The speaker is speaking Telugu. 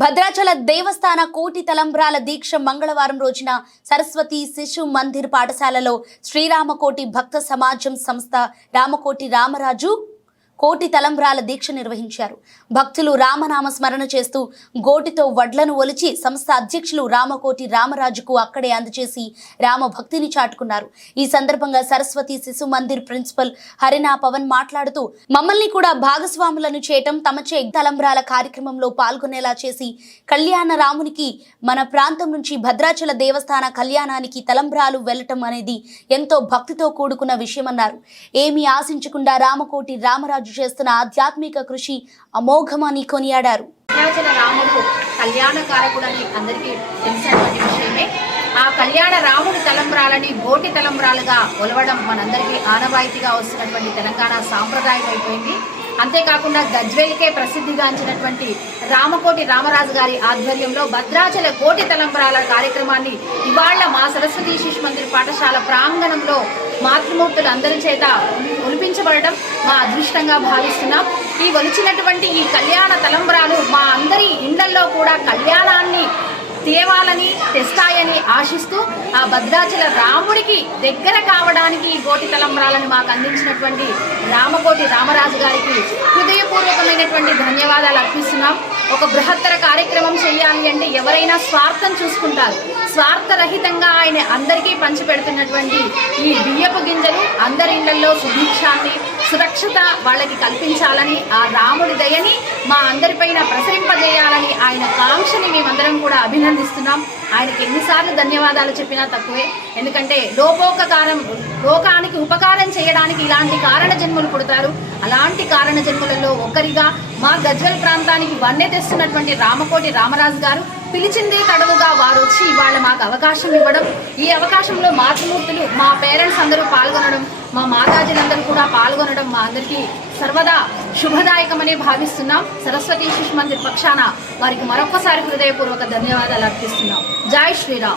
భద్రాచల దేవస్థాన కోటి తలంబ్రాల దీక్ష మంగళవారం రోజున సరస్వతి శిశు మందిర్ పాఠశాలలో శ్రీరామకోటి భక్త సమాజం సంస్థ రామకోటి రామరాజు కోటి తలంబ్రాల దీక్ష నిర్వహించారు. భక్తులు రామనామ స్మరణ చేస్తూ గోటితో వడ్లను ఒలిచి సంస్థ అధ్యక్షులు రామకోటి రామరాజుకు అక్కడే అందజేసి రామ భక్తిని చాటుకున్నారు. ఈ సందర్భంగా సరస్వతి శిశు మందిర్ ప్రిన్సిపల్ హరినా పవన్ మాట్లాడుతూ, మమ్మల్ని కూడా భాగస్వాములను చేయటం, తమచే తలంబ్రాల కార్యక్రమంలో పాల్గొనేలా చేసి కళ్యాణ రామునికి మన ప్రాంతం నుంచి భద్రాచల దేవస్థాన కళ్యాణానికి తలంబ్రాలు వెళ్లటం అనేది ఎంతో భక్తితో కూడుకున్న విషయమన్నారు. ఏమీ ఆశించకుండా రామకోటి రామరాజు చేస్తున్న ఆధ్యాత్మిక కృషి అమోఘమని కొనియాడారు. రాముడు కళ్యాణకారకుడని అందరికీ తెలిసినటువంటి విషయమే. ఆ కళ్యాణ రాముడి తలంబ్రాలని గోటి తలంబ్రాలుగా ఒలవడం మనందరికీ ఆనవాయితీగా వస్తున్నటువంటి తెలంగాణ సాంప్రదాయం అయిపోయింది. అంతేకాకుండా గజ్వేల్కే ప్రసిద్ధిగాంచినటువంటి రామకోటి రామరాజు గారి ఆధ్వర్యంలో భద్రాచల కోటి తలంబ్రాల కార్యక్రమాన్ని ఇవాళ మా సరస్వతి శిశు మందిర్ పాఠశాల ప్రాంగణంలో మాతృమూర్తులు అందరి చేత ఒలిపించబడటం మా అదృష్టంగా భావిస్తున్నాం. ఈ ఒలిచినటువంటి ఈ కళ్యాణ తలంబ్రాలు మా అందరి ఇళ్లలో కూడా కళ్యాణాన్ని తేవాలని తెస్తాయని ఆశిస్తూ ఆ భద్రాచల రాముడికి దగ్గర కావడానికి ఈ కోటి తలంబ్రాలను మాకు అందించినటువంటి రామకోటి రామరాజు గారికి హృదయపూర్వకమైనటువంటి ధన్యవాదాలు అర్పిస్తున్నాం. ఒక బృహత్తర కార్యక్రమం చేయాలి అంటే ఎవరైనా స్వార్థం చూసుకుంటారు. స్వార్థరహితంగా ఆయన అందరికీ పంచిపెడుతున్నటువంటి ఈ బియ్యపు గింజలు అందరి ఇళ్లలో సుభిక్షాన్ని, సురక్షత వాళ్ళకి కల్పించాలని, ఆ రాముడి దయని మా అందరిపైన ప్రసరింపజేయాలని ఆయన కాంక్షని మేమందరం కూడా అభినందిస్తున్నాం. ఆయనకి ఎన్నిసార్లు ధన్యవాదాలు చెప్పినా తక్కువే. ఎందుకంటే లోకానికి ఉపకారం చేయడానికి ఇలాంటి కారణ జన్మలు పుడతారు. అలాంటి కారణ జన్మలలో ఒక్కరిగా మా గజ్వేల్ ప్రాంతానికి వన్నె తెస్తున్నటువంటి రామకోటి రామరాజు గారు పిలిచిందే తడవుగా వారు వచ్చి ఇవాళ మాకు అవకాశం ఇవ్వడం, ఈ అవకాశంలో మాతృమూర్తులు మా పేరెంట్స్ అందరూ పాల్గొనడం, మా మాతాజీలందరూ కూడా పాల్గొనడం మా అందరికీ సర్వదా శుభదాయకమని భావిస్తున్నాం. సరస్వతి శిశు మందిర్ పక్షాన వారికి మరొకసారి హృదయపూర్వక ధన్యవాదాలు అర్పిస్తున్నాం. జై శ్రీరామ్.